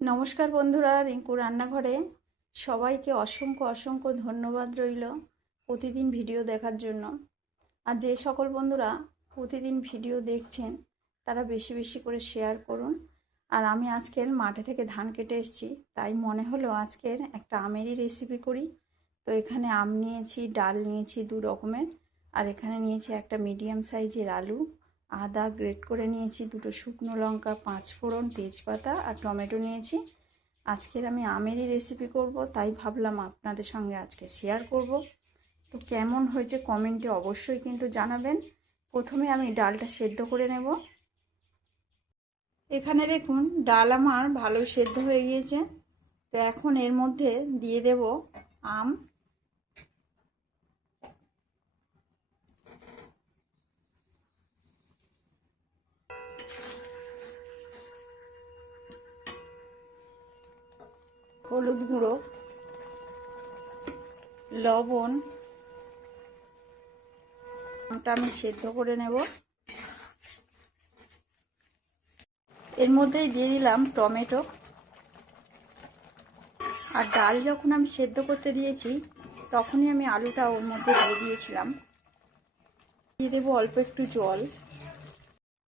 নমস্কার বন্ধুরা, রিঙ্কু রান্নাঘরে সবাইকে অসংখ্য অসংখ্য ধন্যবাদ রইল প্রতিদিন ভিডিও দেখার জন্য। আর যে সকল বন্ধুরা প্রতিদিন ভিডিও দেখছেন তারা বেশি বেশি করে শেয়ার করুন। আর আমি আজকের মাঠে থেকে ধান কেটে এসেছি, তাই মনে হলো আজকের একটা আমেরই রেসিপি করি। তো এখানে আম নিয়েছি, ডাল নিয়েছি দু রকমের, আর এখানে নিয়েছি একটা মিডিয়াম সাইজের আলু, আদা গ্রেট করে নিয়েছি, দুটো শুকনো লঙ্কা, 5 ফোড়ন, তেজপাতা আর টমেটো নিয়েছি। আজকের আমি আমেরই রেসিপি করব, তাই ভাবলাম আপনাদের সঙ্গে আজকে শেয়ার করব। তো কেমন হয়েছে কমেন্টে অবশ্যই কিন্তু জানাবেন। প্রথমে আমি ডালটা সেদ্ধ করে নেব। এখানে দেখুন ডাল আমার ভালো সেদ্ধ হয়ে গিয়েছে। তো এখন এর মধ্যে দিয়ে দেব আম, হলুদ গুঁড়ো, লবণ, আমটা আমি সেদ্ধ করে নেব। এর মধ্যেই দিয়ে দিলাম টমেটো। আর ডাল যখন আমি সেদ্ধ করতে দিয়েছি তখনই আমি আলুটা ওর মধ্যে দিয়ে দিয়েছিলাম। দিয়ে দেবো অল্প একটু জল।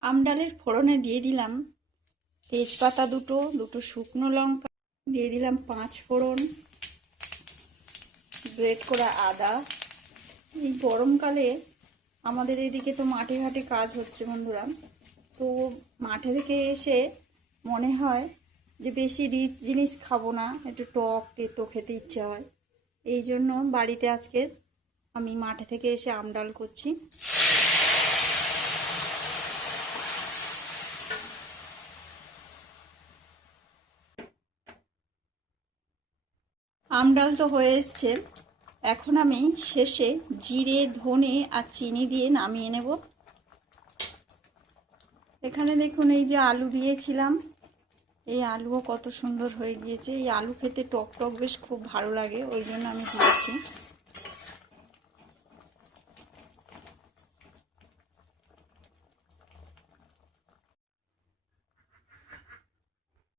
আম ডালের ফোড়নে দিয়ে দিলাম তেজপাতা দুটো শুকনো লঙ্কা, দিয়ে দিলাম 5 ফোড়ন, গ্রেট করা আদা। এই গরমকালে আমাদের এদিকে তো মাঠে ঘাটে কাজ হচ্ছে বন্ধুরা, তো মাঠে থেকে এসে মনে হয় যে বেশি রিচ জিনিস খাবো না, একটু টক তেতো খেতে ইচ্ছে হয়। এই জন্য বাড়িতে আজকের আমি মাঠে থেকে এসে আম ডাল করছি। আম ডাল তো হয়ে এসছে, এখন আমি শেষে জিরে, ধনে আর চিনি দিয়ে নামিয়ে নেব। এখানে দেখুন এই যে আলু দিয়েছিলাম, এই আলুও কত সুন্দর হয়ে গিয়েছে। এই আলু খেতে টক টক বেশ খুব ভালো লাগে, ওই জন্য আমি দিয়েছি।